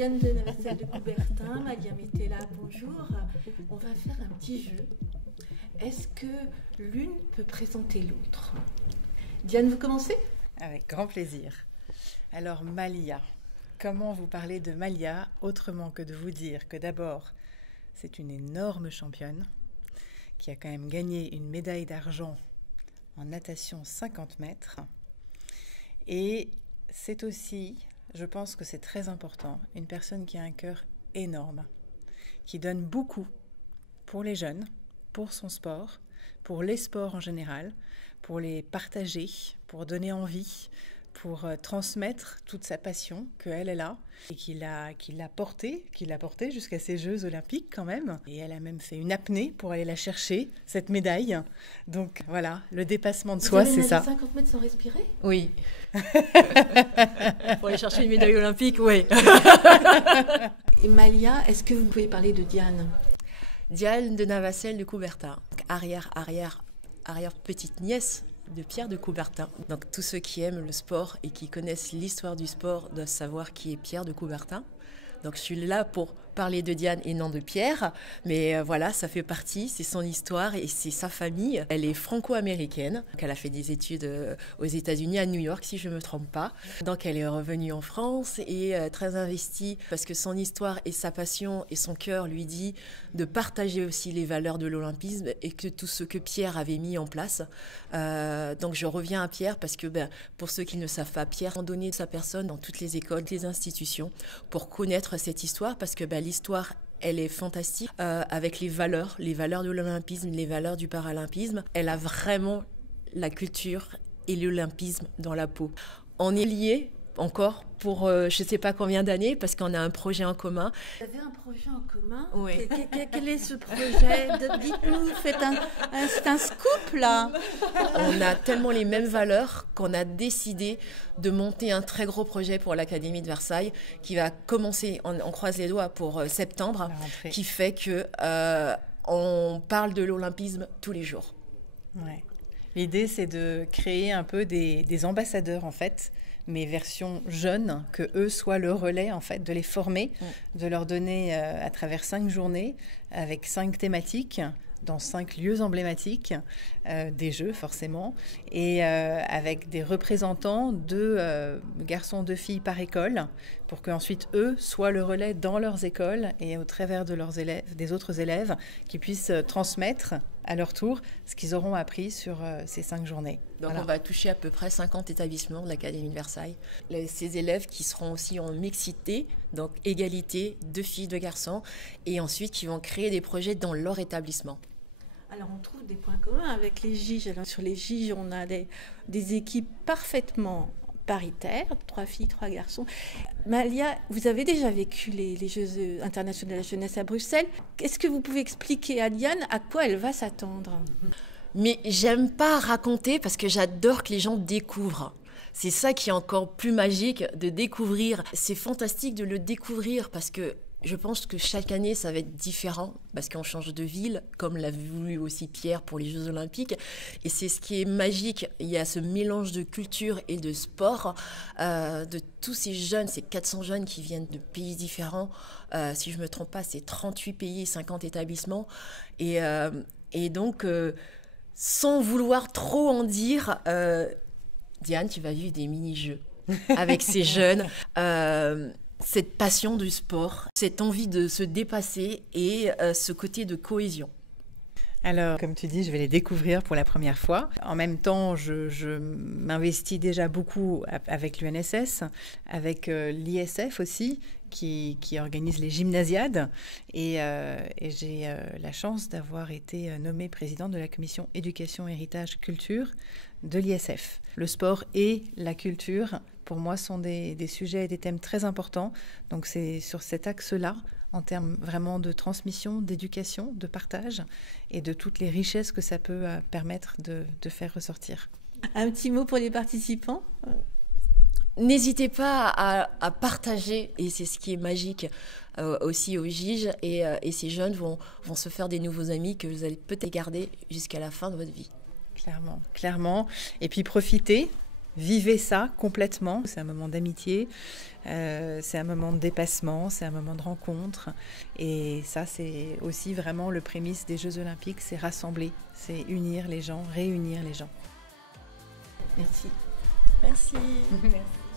Diane de Navassel de Coubertin, Malia Metella, bonjour. On va faire un petit jeu. Est-ce que l'une peut présenter l'autre? Diane, vous commencez? Avec grand plaisir. Alors Malia, comment vous parler de Malia autrement que de vous dire que d'abord, c'est une énorme championne qui a quand même gagné une médaille d'argent en natation 50 mètres. Et c'est aussi, je pense que c'est très important, une personne qui a un cœur énorme, qui donne beaucoup pour les jeunes, pour son sport, pour les sports en général, pour les partager, pour donner envie, pour transmettre toute sa passion qu'elle a et qu'il a portée jusqu'à ces Jeux Olympiques quand même. Et elle a même fait une apnée pour aller la chercher, cette médaille. Donc voilà, le dépassement de soi, c'est ça. Vous avez 50 mètres sans respirer? Oui. Pour aller chercher une médaille olympique, oui. Et Malia, est-ce que vous pouvez parler de Diane? Diane de Navassel de Coubertin, arrière petite nièce de Pierre de Coubertin. Donc tous ceux qui aiment le sport et qui connaissent l'histoire du sport doivent savoir qui est Pierre de Coubertin. Donc je suis là pour parler de Diane et non de Pierre, mais voilà, ça fait partie, c'est son histoire et c'est sa famille. Elle est franco-américaine, donc elle a fait des études aux États-Unis, à New York si je ne me trompe pas. Donc elle est revenue en France et très investie parce que son histoire et sa passion et son cœur lui dit de partager aussi les valeurs de l'olympisme et que tout ce que Pierre avait mis en place. Donc je reviens à Pierre parce que pour ceux qui ne savent pas, Pierre a donné sa personne dans toutes les écoles, les institutions pour connaître cette histoire parce que l'histoire, elle est fantastique avec les valeurs de l'olympisme, les valeurs du paralympisme. Elle a vraiment la culture et l'olympisme dans la peau. On est liés encore pour je ne sais pas combien d'années parce qu'on a un projet en commun. Vous avez un projet en commun? Oui. Quel est ce projet? Dites-nous, c'est un scoop là. On a tellement les mêmes valeurs qu'on a décidé de monter un très gros projet pour l'Académie de Versailles qui va commencer, on croise les doigts pour septembre, qui fait que on parle de l'olympisme tous les jours. Ouais. L'idée, c'est de créer un peu des ambassadeurs en fait, mais version jeune, que eux soient le relais en fait, de les former, de leur donner à travers 5 journées avec 5 thématiques dans 5 lieux emblématiques des Jeux forcément, et avec des représentants de garçons, de filles par école, pour qu'ensuite eux soient le relais dans leurs écoles et au travers de leurs élèves, des autres élèves, qui puissent transmettre à leur tour ce qu'ils auront appris sur ces 5 journées. Donc voilà. On va toucher à peu près 50 établissements de l'Académie de Versailles. Ces élèves qui seront aussi en mixité, donc égalité de filles, de garçons, et ensuite qui vont créer des projets dans leur établissement. Alors on trouve des points communs avec les JIJ. Alors, sur les JIJ, on a des équipes parfaitement paritaires, 3 filles, 3 garçons. Malia, vous avez déjà vécu les Jeux internationaux de la jeunesse à Bruxelles. Est-ce que vous pouvez expliquer à Diane à quoi elle va s'attendre? Mais j'aime pas raconter parce que j'adore que les gens découvrent. C'est ça qui est encore plus magique, de découvrir. C'est fantastique de le découvrir parce que je pense que chaque année, ça va être différent parce qu'on change de ville, comme l'a voulu aussi Pierre pour les Jeux Olympiques. Et c'est ce qui est magique. Il y a ce mélange de culture et de sport, de tous ces jeunes, ces 400 jeunes qui viennent de pays différents. Si je ne me trompe pas, c'est 38 pays, 50 établissements. Et donc, sans vouloir trop en dire, Diane, tu vas vivre des mini-jeux avec ces jeunes. Cette passion du sport, cette envie de se dépasser et ce côté de cohésion. Alors, comme tu dis, je vais les découvrir pour la première fois. En même temps, je m'investis déjà beaucoup avec l'UNSS, avec l'ISF aussi, qui organise les gymnasiades. Et j'ai la chance d'avoir été nommée présidente de la commission éducation, héritage, culture de l'ISF. Le sport et la culture, pour moi, sont des sujets et des thèmes très importants. Donc c'est sur cet axe-là, en termes vraiment de transmission, d'éducation, de partage et de toutes les richesses que ça peut permettre de faire ressortir. Un petit mot pour les participants ? N'hésitez pas à partager, et c'est ce qui est magique aussi au JIJ, et ces jeunes vont se faire des nouveaux amis que vous allez peut-être garder jusqu'à la fin de votre vie. Clairement. Et puis profitez Vivez ça complètement. C'est un moment d'amitié, c'est un moment de dépassement, c'est un moment de rencontre. Et ça, c'est aussi vraiment le prémisse des Jeux Olympiques, c'est rassembler, c'est unir les gens, réunir les gens. Merci. Merci. Merci.